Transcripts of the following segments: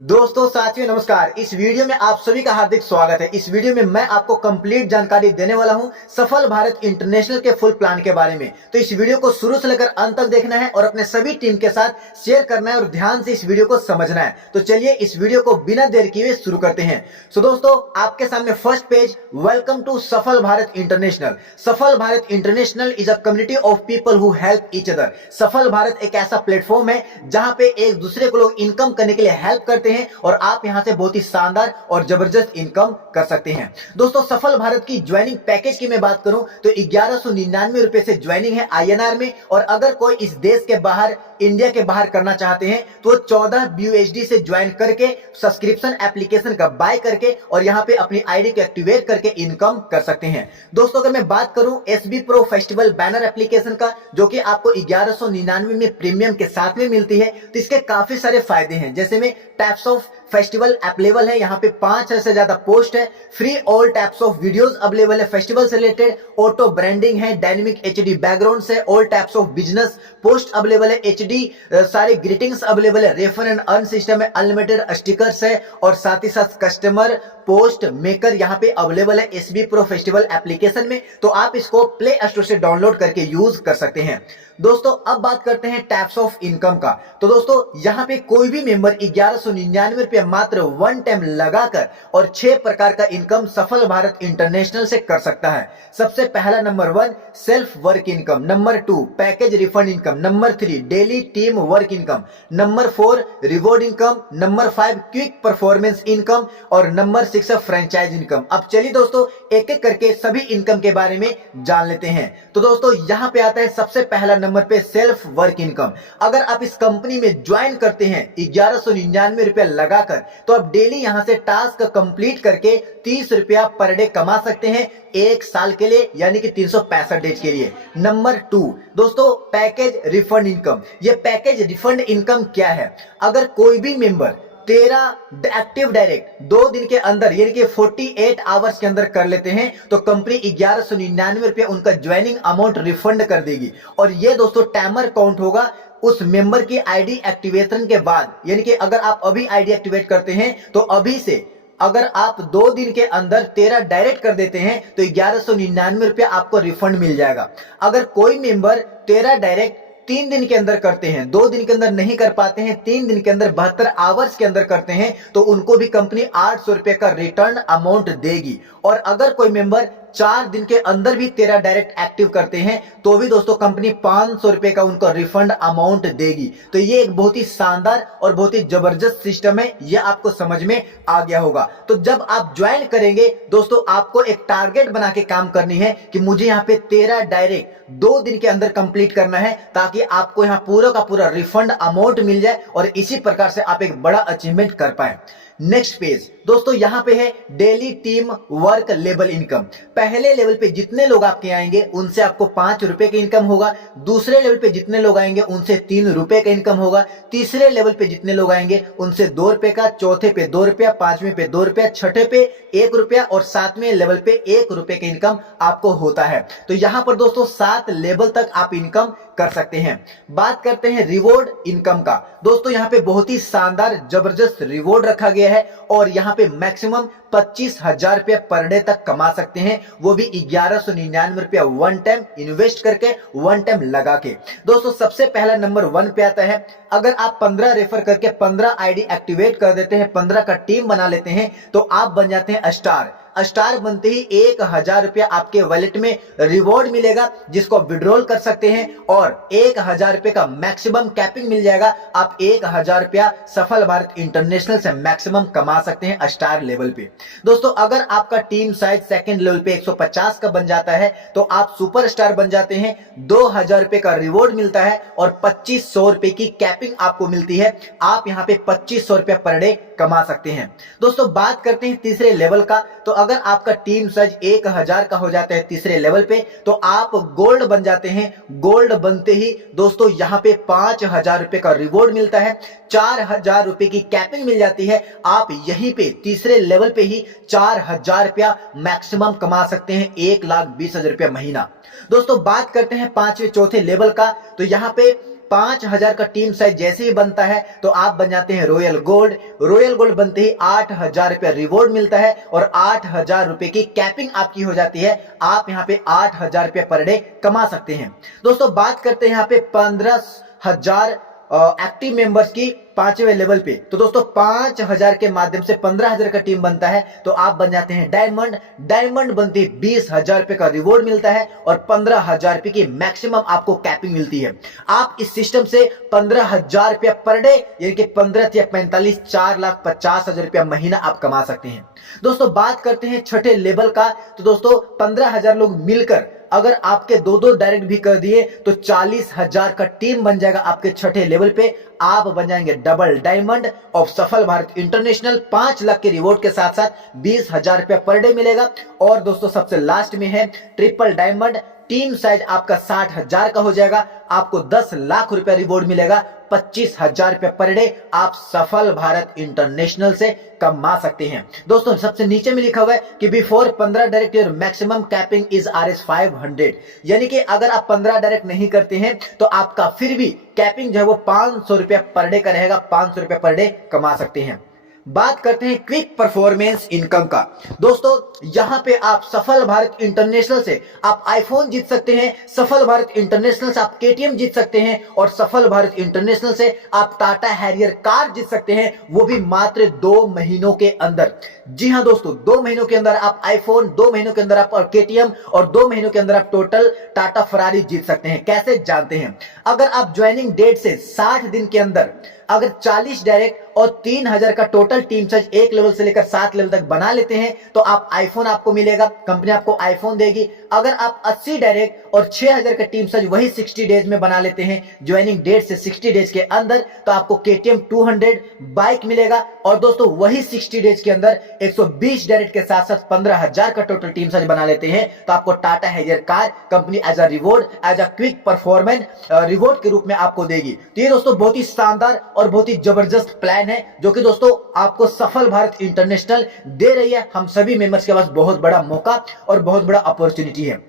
दोस्तों साथियों नमस्कार। इस वीडियो में आप सभी का हार्दिक स्वागत है। इस वीडियो में मैं आपको कंप्लीट जानकारी देने वाला हूं सफल भारत इंटरनेशनल के फुल प्लान के बारे में। तो इस वीडियो को शुरू से लेकर अंत तक देखना है और अपने सभी टीम के साथ शेयर करना है और ध्यान से इस वीडियो को समझना है। तो चलिए इस वीडियो को बिना देर किए शुरू करते हैं। सो दोस्तों आपके सामने फर्स्ट पेज, वेलकम टू सफल भारत इंटरनेशनल। सफल Bharat international is a community of people who help each other. सफल भारत एक ऐसा प्लेटफॉर्म है जहां पे एक दूसरे को लोग इनकम करने के लिए हेल्प करते हैं और आप यहां से बहुत ही शानदार और जबरदस्त इनकम कर सकते हैं। दोस्तों सफल भारत की ज्वाइनिंग पैकेज की मैं बात करूं तो 1199 रुपए से ज्वाइनिंग है INR में। और अगर कोई इस देश के बाहर, इंडिया के बाहर करना चाहते हैं तो 14 BUSD से ज्वाइन करके सब्सक्रिप्शन एप्लीकेशन का बाय करके और यहां पे अपनी आईडी को एक्टिवेट करके इनकम कर सकते हैं। दोस्तों अगर मैं बात करूं SB Pro festival banner application का, जो कि आपको 1199 में प्रीमियम के साथ में मिलती है, तो इसके काफी सारे फायदे हैं। जैसे में टाइप्स ऑफ फेस्टिवल अवेलेबल है, यहाँ पे 5 से ज्यादा पोस्ट है, free all types of videos available है फेस्टिवल से रिलेटेड, ऑटो ब्रांडिंग है, डायनेमिक HD बैकग्राउंड है, all types of business post available है, HD सारे ग्रीटिंग्स अवेलेबल है, रेफर एंड अर्न सिस्टम है, अनलिमिटेड स्टिकर्स है और साथ ही साथ कस्टमर पोस्ट मेकर यहाँ पे अवेलेबल है SB Pro फेस्टिवल एप्लीकेशन में। तो आप इसको प्ले स्टोर से डाउनलोड करके यूज कर सकते हैं। दोस्तों अब बात करते हैं टाइप्स ऑफ इनकम का। तो दोस्तों यहाँ पे कोई भी मेंबर 1199 रुपए मात्र वन टाइम लगाकर और 6 प्रकार का इनकम सफल भारत इंटरनेशनल से कर सकता है। सबसे पहला number 1 self work income, number 2 package refund income, number 3 daily team work income, number 4 reward income, number 5 quick performance income और नंबर 6 फ्रेंचाइज इनकम। अब चलिए दोस्तों एक एक करके सभी इनकम के बारे में जान लेते हैं। तो दोस्तों यहाँ पे आता है सबसे पहला नंबर पे सेल्फ वर्क इनकम। अगर आप इस कंपनी में ज्वाइन करते हैं 1199 रुपया लगाकर, तो आप डेली यहां से टास्क कंप्लीट करके 30 रुपया पर डे कमा सकते हैं 1 साल के लिए, यानी कि 365 डेज के लिए। नंबर 2 दोस्तों पैकेज रिफंड इनकम। ये पैकेज रिफंड इनकम क्या है? अगर कोई भी मेंबर 13 एक्टिव डायरेक्ट 2 दिन के अंदर यानी कि 48 आवर्स के अंदर कर लेते हैं तो कंपनी 1199 रुपए उनका ज्वाइनिंग अमाउंट रिफंड कर देगी। और ये दोस्तों टाइमर काउंट होगा उस मेंबर की आईडी एक्टिवेशन के बाद, यानी कि अगर आप अभी आईडी एक्टिवेट करते हैं तो अभी से अगर आप 2 दिन के अंदर 13 डायरेक्ट कर देते हैं तो 1199 रुपया आपको रिफंड मिल जाएगा। अगर कोई मेंबर 13 डायरेक्ट 3 दिन के अंदर करते हैं, 2 दिन के अंदर नहीं कर पाते हैं, 3 दिन के अंदर 72 आवर्स के अंदर करते हैं, तो उनको भी कंपनी 800 रुपए का रिटर्न अमाउंट देगी। और अगर कोई मेंबर 4 दिन के अंदर भी 13 डायरेक्ट एक्टिव करते हैं तो भी दोस्तों कंपनी 500 रुपए का उनको रिफंड अमाउंट देगी। तो ये एक बहुत ही शानदार और बहुत ही जबरदस्त सिस्टम है, ये आपको समझ में आ गया होगा। तो जब आप ज्वाइन करेंगे दोस्तों आपको एक टारगेट बना के काम करनी है कि मुझे यहाँ पे 13 डायरेक्ट 2 दिन के अंदर कंप्लीट करना है, ताकि आपको यहाँ पूरा का पूरा रिफंड अमाउंट मिल जाए और इसी प्रकार से आप एक बड़ा अचीवमेंट कर पाए। नेक्स्ट पेज दोस्तों यहाँ पे है daily team work level income. पहले लेवल पे जितने लोग आपके आएंगे उनसे आपको 5 रुपए का इनकम होगा, दूसरे लेवल पे जितने लोग आएंगे उनसे 3 रुपए का इनकम होगा, तीसरे लेवल पे जितने लोग आएंगे उनसे 2 रुपए का, चौथे पे 2 रुपया, 5वें पे 2 रुपया, छठे पे 1 रुपया और 7वें लेवल पे 1 रुपए का इनकम आपको होता है। तो यहाँ पर दोस्तों 7 लेवल तक आप इनकम कर सकते हैं। बात करते हैं रिवॉर्ड इनकम का। दोस्तों यहाँ पे बहुत ही शानदार जबरदस्त रिवॉर्ड रखा गया है और यहाँ पे मैक्सिमम 25,000 रुपया पर डे तक कमा सकते हैं, वो भी 1199 रुपया वन टाइम इन्वेस्ट करके, वन टाइम लगा के। दोस्तों सबसे पहला नंबर 1 पे आता है, अगर आप 15 रेफर करके 15 आईडी एक्टिवेट कर देते हैं, 15 का टीम बना लेते हैं तो आप बन जाते हैं स्टार। स्टार बनते ही 1000 रुपया आपके वॉलेट में रिवॉर्ड मिलेगा, जिसको विड्रॉल कर सकते हैं और 1000 रुपए का मैक्सिमम कैपिंग मिल जाएगा। आप 1000 रुपया सफल भारत इंटरनेशनल से मैक्सिमम कमा सकते हैं स्टार लेवल पे। दोस्तों अगर आपका टीम साइज सेकंड लेवल पे 150 का बन जाता है तो आप सुपर स्टार बन जाते हैं। 2000 रुपए का रिवॉर्ड मिलता है और 2500 रुपए की कैपिंग आपको मिलती है। आप यहाँ पे 2500 रुपया पर डे कमा सकते हैं। दोस्तों बात करते हैं तीसरे लेवल का। तो अगर आपका टीम साइज 1000 का हो जाता है तीसरे लेवल पे तो आप गोल्ड बन जाते हैं। गोल्ड बनते ही दोस्तों यहाँ पे 5000 रुपए का रिवॉर्ड मिलता है, 4000 रुपए की कैपिंग मिल जाती है। आप यहीं पे तीसरे लेवल पे ही 4000 रुपया मैक्सिमम कमा सकते हैं, 1,20,000 रुपया महीना। दोस्तों बात करते हैं 5वें चौथे लेवल का। तो यहाँ पे 5000 का टीम साइज जैसे ही बनता है तो आप बन जाते हैं रॉयल गोल्ड। रॉयल गोल्ड बनते ही 8000 रुपया रिवॉर्ड मिलता है और 8000 रुपए की कैपिंग आपकी हो जाती है। आप यहाँ पे 8000 रुपया पर डे कमा सकते हैं। दोस्तों बात करते हैं यहाँ पे 15000 एक्टिव मेंबर्स की 5वें लेवल पे। तो दोस्तों 5000 के माध्यम से 15000 का टीम बनता है तो आप बन जाते हैं डायमंड। डायमंड बनते 20000 रुपए का रिवॉर्ड मिलता है और 15000 रुपए की मैक्सिमम आपको कैपिंग मिलती है। आप इस सिस्टम से 15000 रुपया पर डे यानी कि 15 या 45 4,50,000 रुपया महीना आप कमा सकते हैं। दोस्तों बात करते हैं छठे लेवल का। तो दोस्तों 15000 लोग मिलकर अगर आपके दो डायरेक्ट भी कर दिए तो 40,000 का टीम बन जाएगा आपके छठे लेवल पे। आप बन जाएंगे डबल डायमंड ऑफ सफल भारत इंटरनेशनल। 5 लाख के रिवॉर्ड के साथ साथ 20,000 रुपया पर डे मिलेगा। और दोस्तों सबसे लास्ट में है ट्रिपल डायमंड। टीम साइज आपका 60,000 का हो जाएगा। आपको 10 लाख रुपया रिवॉर्ड मिलेगा। 25,000 रुपया पर डे आप सफल भारत इंटरनेशनल से कमा सकते हैं। दोस्तों सबसे नीचे में लिखा हुआ है कि before 15 direct your maximum capping is Rs 500, यानी कि अगर आप 15 डायरेक्ट नहीं करते हैं तो आपका फिर भी कैपिंग जो है वो 500 रुपया पर डे का रहेगा। 500 रुपया पर डे कमा सकते हैं। बात करते हैं क्विक परफॉर्मेंस इनकम का। दोस्तों यहां पे आप सफल भारत इंटरनेशनल से आप आईफोन जीत सकते हैं, सफल भारत इंटरनेशनल से आप केटीएम जीत सकते हैं और सफल भारत इंटरनेशनल से आप टाटा हैरियर कार जीत सकते हैं, वो भी मात्र 2 महीनों के अंदर। जी हां दोस्तों, 2 महीनों के अंदर आप आईफोन, 2 महीनों के अंदर आप केटीएम और 2 महीनों के अंदर आप टोटल टाटा फरारी जीत सकते हैं। कैसे जानते हैं? अगर आप ज्वाइनिंग डेट से 60 दिन के अंदर अगर 40 डायरेक्ट और 3000 का टोटल टीम साइज 1 लेवल से लेकर 7 लेवल तक बना लेते हैं तो आप आईफोन आपको मिलेगा, कंपनी आपको आईफोन देगी। अगर आप 80 डायरेक्ट और 6000 का टीम साइज वही 60 डेज में बना लेते हैं ज्वाइनिंग डेट से 60 डेज के अंदर तो आपको केटीएम 200 बाइक मिलेगा। और दोस्तों वही 60 डेज के अंदर 120 डायरेक्ट के साथ साथ 15000 का टोटल टीम साइज बना लेते हैं तो आपको Tata Harrier car company as a reward, as a quick performance reward के रूप में आपको देगी। तो ये दोस्तों बहुत ही शानदार और बहुत ही जबरदस्त प्लान है जो कि दोस्तों आपको सफल भारत इंटरनेशनल दे रही है। हम सभी मेंबर्स के पास बहुत बड़ा मौका और बहुत बड़ा अपॉर्चुनिटी है।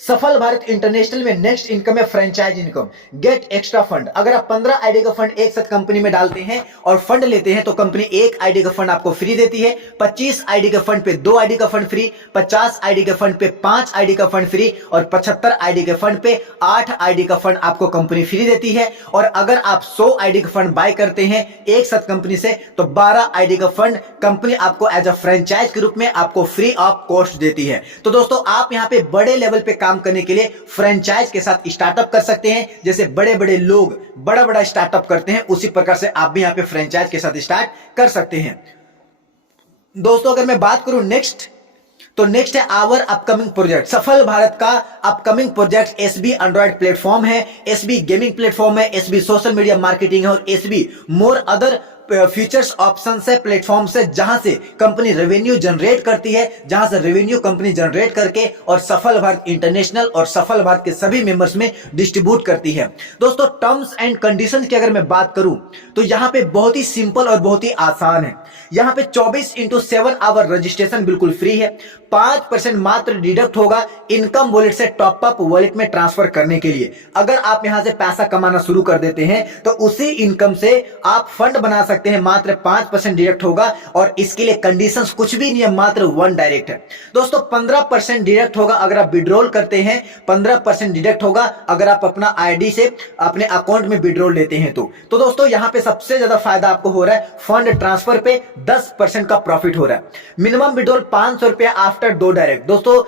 सफल भारत इंटरनेशनल में नेक्स्ट इनकम है franchise income, get extra fund. अगर आप 15 आईडी का फंड एक साथ कंपनी में डालते हैं और फंड लेते हैं तो कंपनी 1 आईडी का फंड आपको फ्री देती है। 25 आईडी के फंड पे 2 आईडी का फंड फ्री, 50 आईडी के फंड पे 5 आईडी का फंड फ्री और 75 आईडी के फंड पे 8 आईडी का फंड आपको कंपनी फ्री देती है। और अगर आप 100 आईडी का फंड बाय करते हैं एक साथ कंपनी से तो 12 आईडी का फंड कंपनी आपको एज अ फ्रेंचाइज के रूप में आपको फ्री ऑफ कॉस्ट देती है। तो दोस्तों आप यहां पे बड़े लेवल पे काम करने के लिए फ्रेंचाइज के साथ स्टार्टअप कर सकते हैं। जैसे बड़े बड़े लोग बड़ा स्टार्टअप करते हैं उसी प्रकार से आप भी यहां पे फ्रेंचाइज के साथ स्टार्ट कर सकते हैं। दोस्तों अगर मैं बात करूं नेक्स्ट है आवर अपकमिंग प्रोजेक्ट। सफल भारत का upcoming project SB Android platform है, एसबी गेमिंग प्लेटफॉर्म है, एसबी सोशल मीडिया मार्केटिंग है और SB more other features option से प्लेटफॉर्म से जहां से कंपनी रेवेन्यू जनरेट करती है, जहां से रेवेन्यू कंपनी जनरेट करके और सफल भारत इंटरनेशनल और सफल भारत के सभी मेंबर्स में डिस्ट्रीब्यूट करती है। दोस्तों टर्म्स एंड कंडीशंस की अगर मैं बात करूं तो यहां पे बहुत ही सिंपल और बहुत ही आसान है। यहां पे 24/7 आवर रजिस्ट्रेशन बिल्कुल फ्री है। 5% मात्र डिडक्ट होगा इनकम वॉलेट से टॉप अप वॉलेट में ट्रांसफर करने के लिए। अगर आप यहां से पैसा कमाना शुरू कर देते हैं तो उसी इनकम से आप फंड बना सकते हैं। मात्र 5% डिडक्ट होगा और इसके लिए कंडीशंस कुछ भी नहीं है, मात्र 1 डायरेक्ट है। दोस्तों 15% डिडक्ट होगा अगर आप विड्रॉल करते हैं, 15% डिडक्ट होगा अगर आप अपना आईडी से अपने अकाउंट में विड्रॉल लेते हैं तो दोस्तों यहां पे सबसे ज्यादा फायदा आपको हो रहा है फंड ट्रांसफर पे 10% का प्रॉफिट हो रहा है। मिनिमम विड्रॉल 500 रुपया आफ्टर 2 डायरेक्ट। दोस्तों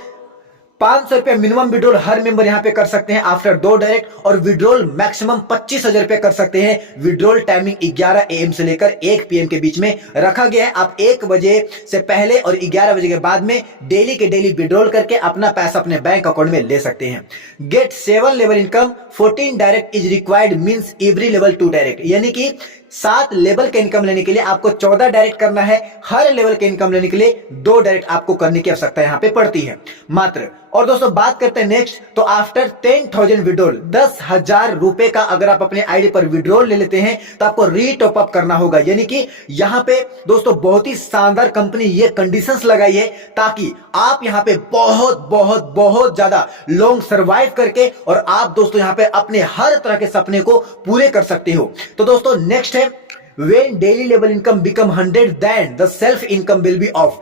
500 रुपया मिनिमम विड्रॉल हर मेंबर यहां पे कर सकते हैं आफ्टर 2 डायरेक्ट और विड्रॉल मैक्सिमम 25,000 रुपया कर सकते हैं। विड्रॉल टाइमिंग 11 AM से लेकर 1 PM के बीच में रखा गया है। आप 1 बजे से पहले और 11 बजे के बाद में डेली के डेली विड्रॉल करके अपना पैसा अपने बैंक अकाउंट में ले सकते हैं। Get 7 level income 14 direct is required means every level 2 direct, यानी कि 7 लेवल के इनकम लेने के लिए आपको 14 डायरेक्ट करना है। हर लेवल के इनकम लेने के लिए 2 डायरेक्ट आपको करने की आवश्यकता यहाँ पे पड़ती है मात्र। और दोस्तों बात करते हैं नेक्स्ट, तो आफ्टर 10,000 विड्रॉल, 10,000 रुपए का अगर आप अपने आईडी पर विड्रॉल ले लेते हैं तो आपको रीटॉप अप करना होगा। यानी कि यहां पे दोस्तों बहुत ही शानदार कंपनी ये कंडीशंस लगाई है ताकि आप यहां पे बहुत बहुत बहुत ज्यादा लॉन्ग सर्वाइव करके और आप दोस्तों यहां पे अपने हर तरह के सपने को पूरे कर सकते हो। तो दोस्तों नेक्स्ट है, when daily level income become 100 then the self income will be off।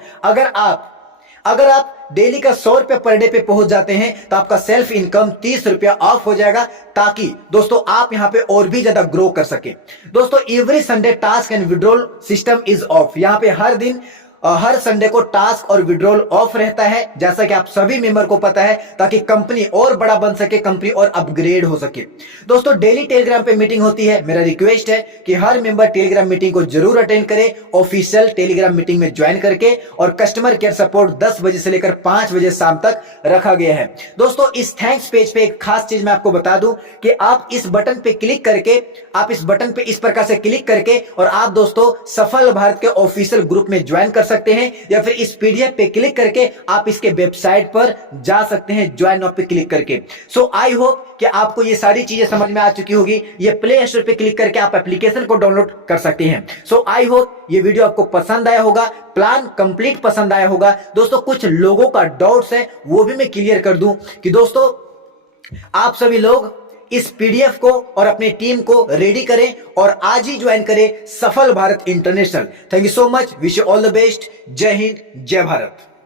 अगर आप डेली का 100 रुपया पर डे पे पहुंच जाते हैं तो आपका सेल्फ इनकम 30 रुपया ऑफ हो जाएगा, ताकि दोस्तों आप यहां पे और भी ज्यादा ग्रो कर सके। दोस्तों every Sunday task and withdrawal system is of. यहां पे हर संडे को टास्क और विड्रॉल ऑफ रहता है, जैसा कि आप सभी मेंबर को पता है, ताकि कंपनी और बड़ा बन सके, कंपनी और अपग्रेड हो सके। दोस्तों डेली टेलीग्राम पे मीटिंग होती है। मेरा रिक्वेस्ट है कि हर मेंबर टेलीग्राम मीटिंग को जरूर अटेंड करे, ऑफिशियल टेलीग्राम मीटिंग में ज्वाइन करके। और कस्टमर केयर सपोर्ट 10 बजे से लेकर 5 बजे शाम तक रखा गया है। दोस्तों इस थैंक्स पेज पे एक खास चीज मैं आपको बता दूं कि आप इस बटन पे क्लिक करके, आप इस बटन पे इस प्रकार से क्लिक करके और आप दोस्तों सफल भारत के ऑफिशियल ग्रुप में ज्वाइन कर सकते हैं, या फिर इस पीडीएफ पे क्लिक करके आप इसके वेबसाइट पर जा सकते हैं ज्वाइन नाउ पे क्लिक करके। सो आई होप कि आपको ये सारी चीजें समझ में आ चुकी होगी। ये प्ले स्टोर पे क्लिक करके आप एप्लीकेशन को डाउनलोड कर सकते हैं। सो आई होप ये वीडियो आपको पसंद आया होगा, प्लान कंप्लीट पसंद आया होगा। दोस्तों कुछ लोगों का डाउट्स है वो भी मैं क्लियर कर दूं कि दोस्तों आप सभी लोग इस पीडीएफ को और अपनी टीम को रेडी करें और आज ही ज्वाइन करें सफल Bharat international. Thank you so much, wish you all the best. जय हिंद, जय भारत।